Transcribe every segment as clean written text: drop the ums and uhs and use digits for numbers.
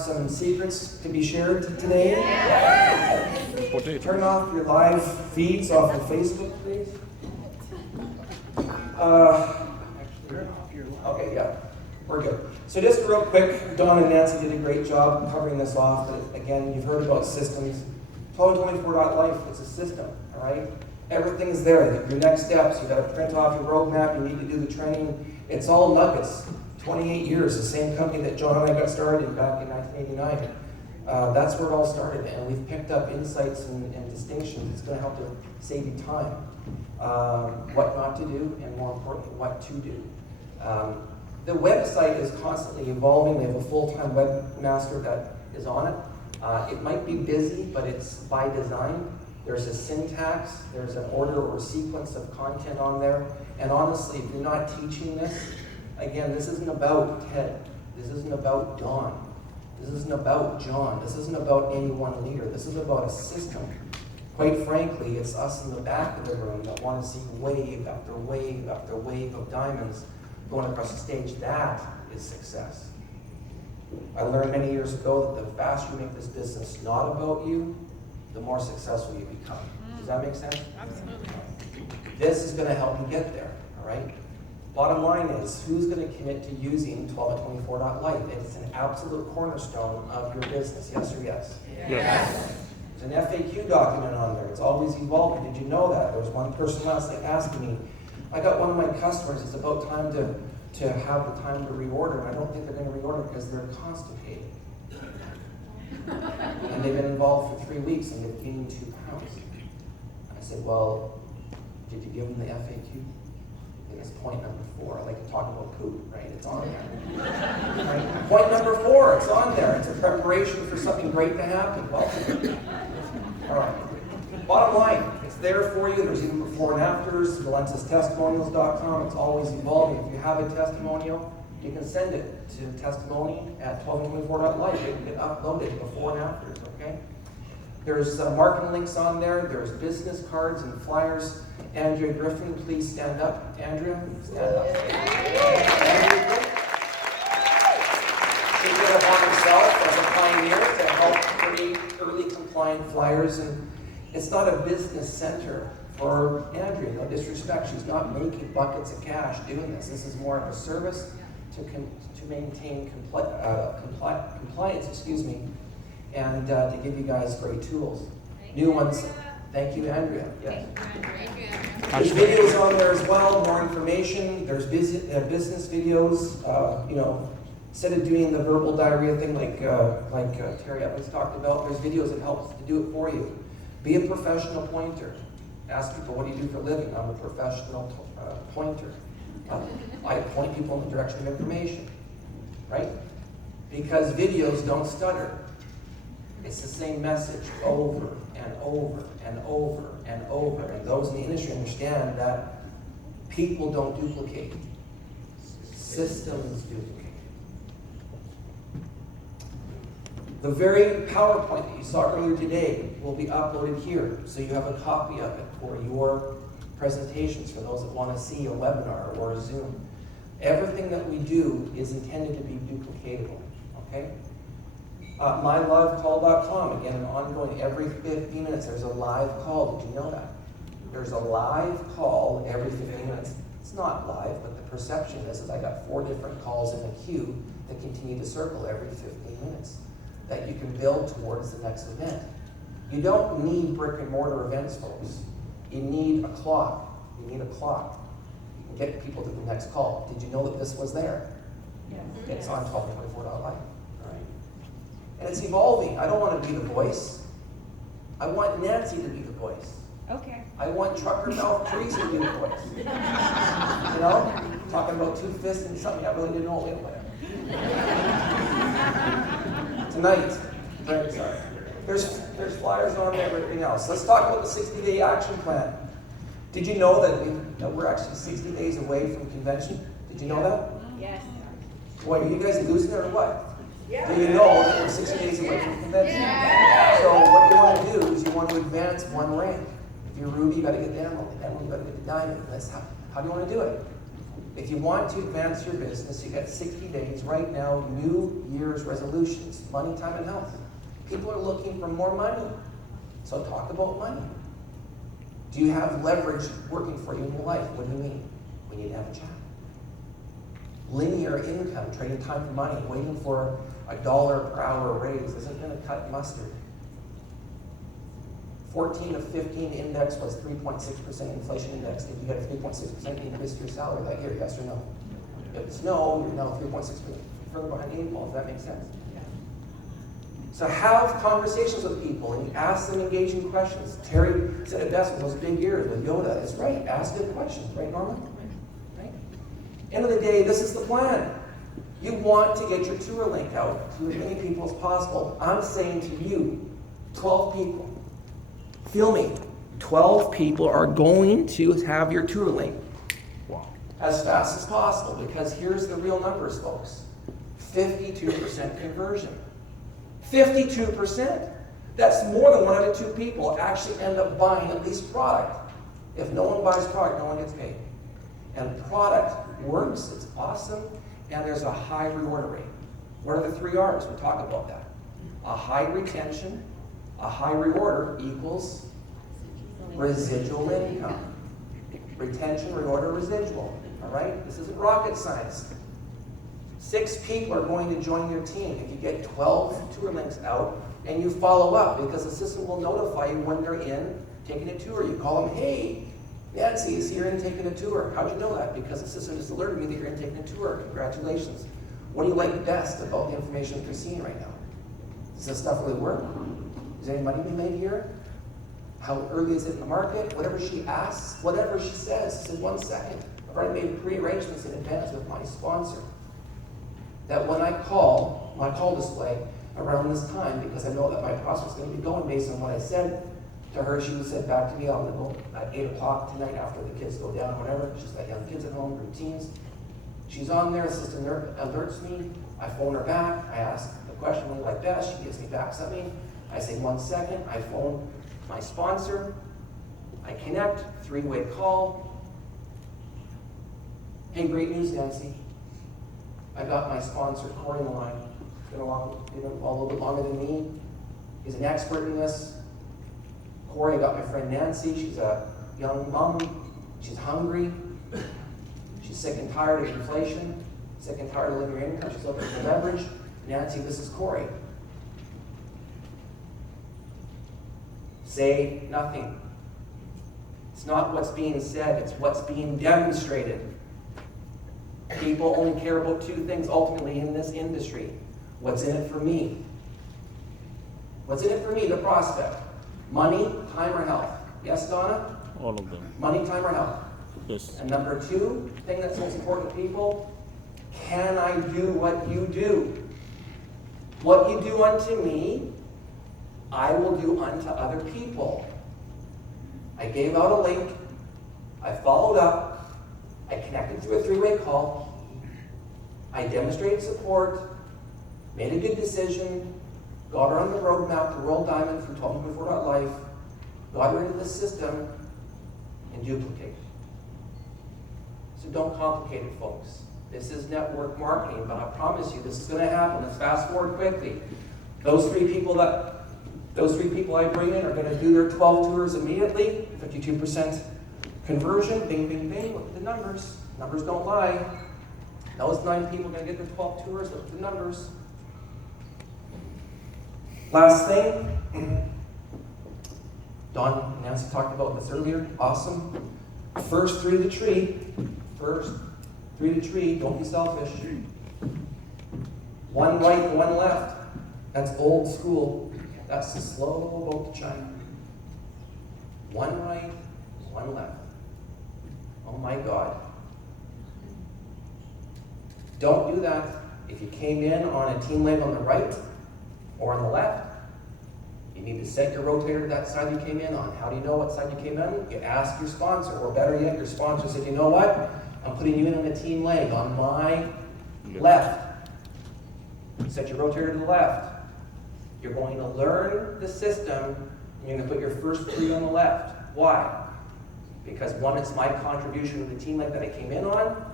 some secrets to be shared today. Turn off your live feeds off of Facebook, please. Okay, yeah, we're good. So just real quick, Dawn and Nancy did a great job covering this off, but again, you've heard about systems. 1224.life, it's a system, all right? Everything's there. Your next steps, you've got to print off your roadmap, you need to do the training. It's all nuggets. 28 years, the same company that John and I got started in back in 1989. That's where it all started, and we've picked up insights and distinctions. It's going to help to save you time. What not to do, and more importantly, what to do. The website is constantly evolving. We have a full-time webmaster that is on it. It might be busy, but it's by design. There's a syntax, there's an order or sequence of content on there. And honestly, if you're not teaching this, again, this isn't about Ted. This isn't about Dawn. This isn't about John. This isn't about any one leader. This is about a system. Quite frankly, it's us in the back of the room that want to see wave after wave after wave of diamonds going across the stage. That is success. I learned many years ago that the faster you make this business not about you, the more successful you become. Does that make sense? Absolutely. This is going to help you get there, all right? Bottom line is, who's going to commit to using 1224.life? It's an absolute cornerstone of your business, yes or yes? Yes. There's an FAQ document on there. It's always evolving. Did you know that? There was one person last night asking me, I got one of my customers, it's about time to have the time to reorder, and I don't think they're going to reorder because they're constipated. And they've been involved for 3 weeks and they've gained 2 pounds. I said, well, did you give them the FAQ? I think it's point number 4. I like to talk about poop, right? It's on there. Right? Point number 4, it's on there. It's a preparation for something great to happen. Well, all right. Bottom line, it's there for you. There's even before and afters. ValentisTestimonials.com. It's always evolving. If you have a testimonial, you can send it to testimony@1224.life. It can get uploaded before and afters, okay? There's marketing links on there. There's business cards and flyers. Andrea Griffin, please stand up. Andrea, stand up. Andrea Griffin. She did it on herself as a pioneer to help create early compliant flyers. And it's not a business center for Andrea. No disrespect. She's not making buckets of cash doing this. This is more of a service to maintain compliance, and to give you guys great tools. New ones. Thank you, Andrea. Yes. There's videos on there as well, more information. There's business videos. Instead of doing the verbal diarrhea thing like Terry Evans talked about, there's videos that help to do it for you. Be a professional pointer. Ask people, what do you do for a living? I'm a professional pointer. I point people in the direction of information, right? Because videos don't stutter. It's the same message over and over and over and over. And those in the industry understand that people don't duplicate. Systems duplicate. The very PowerPoint that you saw earlier today will be uploaded here, so you have a copy of it for your presentations, for those that want to see a webinar or a Zoom. Everything that we do is intended to be duplicatable, okay? MyLiveCall.com, again, an ongoing, every 15 minutes there's a live call. Did you know that? There's a live call every 15 minutes. It's not live, but the perception is I got 4 different calls in a queue that continue to circle every 15 minutes that you can build towards the next event. You don't need brick and mortar events, folks. You need a clock. You need a clock. You can get people to the next call. Did you know that this was there? Yes. It's on 1224.life. And it's evolving. I don't want to be the voice. I want Nancy to be the voice. Okay. I want Trucker Mouth Trees to be the voice. Talking about 2 fists and something I really didn't know. Wait. Tonight, sorry. There's flyers on there, everything else. Let's talk about the 60-day action plan. Did you know that we're actually 60 days away from convention? Did you know that? Yes. Boy, are you guys losing it or what? Yeah. Do you know that we're 60 days away from convention? Yeah. So what you want to do is you want to advance 1 rank. If you're Ruby, you got to get the emerald. Emerald, you got to get the diamond. How do you want to do it? If you want to advance your business, you got 60 days right now, New Year's resolutions, money, time, and health. People are looking for more money. So talk about money. Do you have leverage working for you in your life? What do you mean? We need to have a chat. Linear income, trading time for money, waiting for $1 per hour raise isn't going to cut mustard. 14 of 15 index was 3.6% inflation index. Did you get a 3.6% increase to your salary that year, yes or no? If it's no, you're now 3.6% further behind the eight ball. Does that make sense? Yeah. So have conversations with people and ask them engaging questions. Terry said it best with those big ears with Yoda. It's right. Ask good questions. Right, Norma? Right? End of the day, this is the plan. You want to get your tour link out to as many people as possible. I'm saying to you, 12 people. Feel me, 12 people are going to have your tour link as fast as possible, because here's the real numbers, folks. 52% conversion. 52%. That's more than 1 out of 2 people actually end up buying at least product. If no one buys product, no one gets paid. And product works, it's awesome, and there's a high reorder rate. What are the 3 R's? We talk about that. A high retention, a high reorder equals residual income. Retention, reorder, residual. All right? This isn't rocket science. 6 people are going to join your team if you get 12 tour links out and you follow up, because the system will notify you when they're in taking a tour. You call them, hey, Nancy, is here in taking a tour. How'd you know that? Because the system just alerted me that you're in taking a tour. Congratulations. What do you like best about the information that you're seeing right now? Does this stuff really work? Is any money being made here? How early is it in the market? Whatever she asks, whatever she says, in 1 second. I've already made pre-arrangements in advance with my sponsor. That when I call my call display around this time, because I know that my prospect's going to be going based on what I said to her, she said back to me, I'm going to go at 8 o'clock tonight after the kids go down, whatever. She's got young kids at home, routines. She's on there, the system alerts me. I phone her back. I ask the question, what do you like best? She gives me back something. I say 1 second. I phone my sponsor. I connect, 3-way call. Hey, great news, Nancy. I got my sponsor, Corey, on the line. He's been a little bit longer than me. He's an expert in this. Corey, I got my friend Nancy. She's a young mom. She's hungry. She's sick and tired of inflation. Sick and tired of linear income. She's looking for leverage. Nancy, this is Corey. Say nothing. It's not what's being said, it's what's being demonstrated. People only care about 2 things ultimately in this industry. What's in it for me? What's in it for me, the prospect? Money, time, or health? Yes, Donna? All of them. Money, time, or health? Yes. And number 2, thing that's most important to people, can I do what you do? What you do unto me, I will do unto other people. I gave out a link. I followed up. I connected through a 3-way call. I demonstrated support, made a good decision, got her on the roadmap to Roll Diamond through 1224.life, got her into the system, and duplicate. So don't complicate it, folks. This is network marketing, but I promise you this is going to happen. Let's fast forward quickly. Those three people I bring in are going to do their 12 tours immediately, 52% conversion, bing, bing, bing. Look at the numbers. Numbers don't lie. Those 9 people are going to get their 12 tours. Look at the numbers. Last thing, Don and Nancy talked about this earlier. Awesome. First 3 to the tree. First 3 to the tree. Don't be selfish. 1 right, 1 left. That's old school. That's the slow boat to China. 1 right, 1 left. Oh my God. Don't do that. If you came in on a team leg on the right or on the left, you need to set your rotator to that side you came in on. How do you know what side you came in? You ask your sponsor, or better yet, your sponsor said, you know what? I'm putting you in on a team leg on my left. Set your rotator to the left. You're going to learn the system, and you're going to put your first 3 on the left. Why? Because 1, it's my contribution to the team leg that I came in on.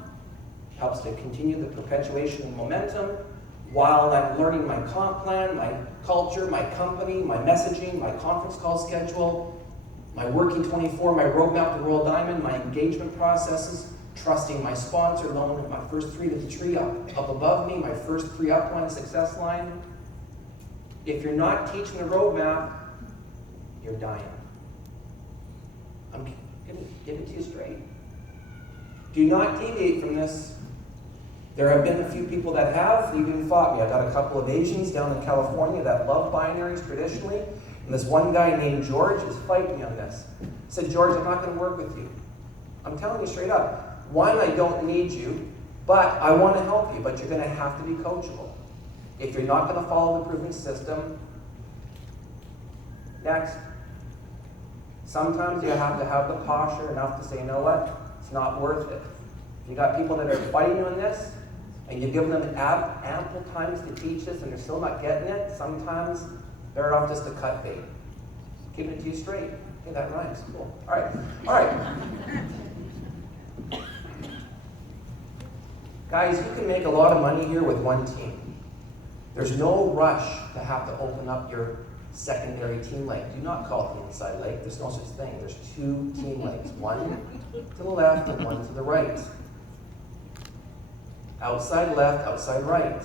helps to continue the perpetuation of momentum while I'm learning my comp plan, my culture, my company, my messaging, my conference call schedule, my working 24, my roadmap to Royal Diamond, my engagement processes, trusting my sponsor, knowing my first 3 to the tree up above me, my first 3 upline success line. If you're not teaching the roadmap, you're dying. I'm giving it to you straight. Do not deviate from this. There have been a few people that have even fought me. I got a couple of Asians down in California that love binaries traditionally, and this one guy named George is fighting me on this. I said, George, I'm not going to work with you. I'm telling you straight up. One, I don't need you, but I want to help you, but you're going to have to be coachable. If you're not going to follow the proven system, next. Sometimes you have to have the posture enough to say, you know what, it's not worth it. You got people that are fighting you in this, and you've given them ample times to teach this, and they're still not getting it. Sometimes they're off just to cut bait. Keeping it to you straight. Okay, that rhymes. Cool. All right. Guys, you can make a lot of money here with one team. There's no rush to have to open up your secondary team lake. Do not call it the inside lake. There's no such thing. There's 2 team lakes. One to the left and one to the right. Outside left, outside right.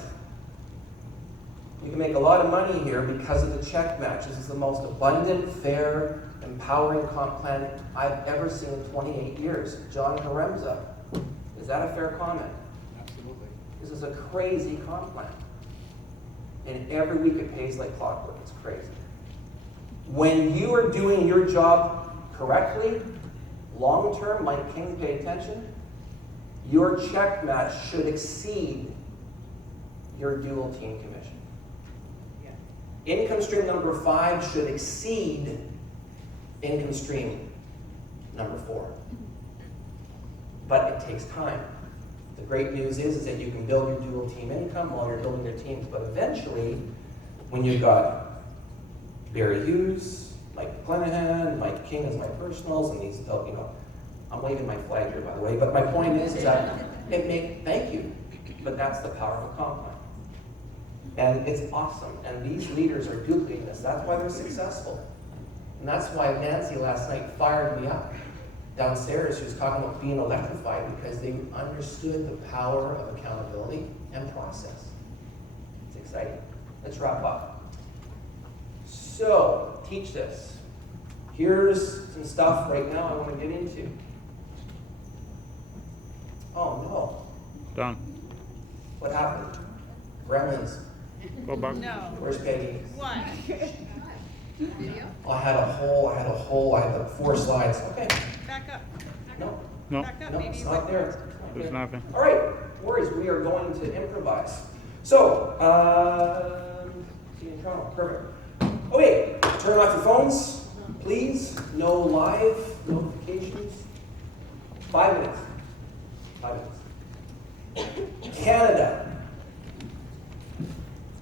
You can make a lot of money here because of the check match. This is the most abundant, fair, empowering comp plan I've ever seen in 28 years. John Haremza. Is that a fair comment? Absolutely. This is a crazy comp plan. And every week it pays like clockwork. It's crazy. When you are doing your job correctly, long term, Mike King, pay attention, your check match should exceed your dual team commission. Yeah. Income stream number 5 should exceed income stream number 4. But it takes time. The great news is that you can build your dual team income while you're building your teams, but eventually, when you've got Barry Hughes, Mike McClanahan, Mike King as my personals, and these, I'm waving my flag here, by the way, but my point is that thank you, but that's the power of a comp plan. And it's awesome, and these leaders are duplicating this. That's why they're successful. And that's why Nancy last night fired me up. Downstairs, she was talking about being electrified because they understood the power of accountability and process. It's exciting. Let's wrap up. So, teach this. Here's some stuff right now I want to get into. Oh no. Done. What happened? Gremlins. Go back. No. Where's Peggy? What? Oh, I had the 4 slides. Okay. Back up. No, No, Back up. no, Maybe it's you not would. there. there's nothing. All right, no worries. We are going to improvise. So, see you in Toronto. Perfect. Okay, turn off your phones, please. No live notifications. 5 minutes.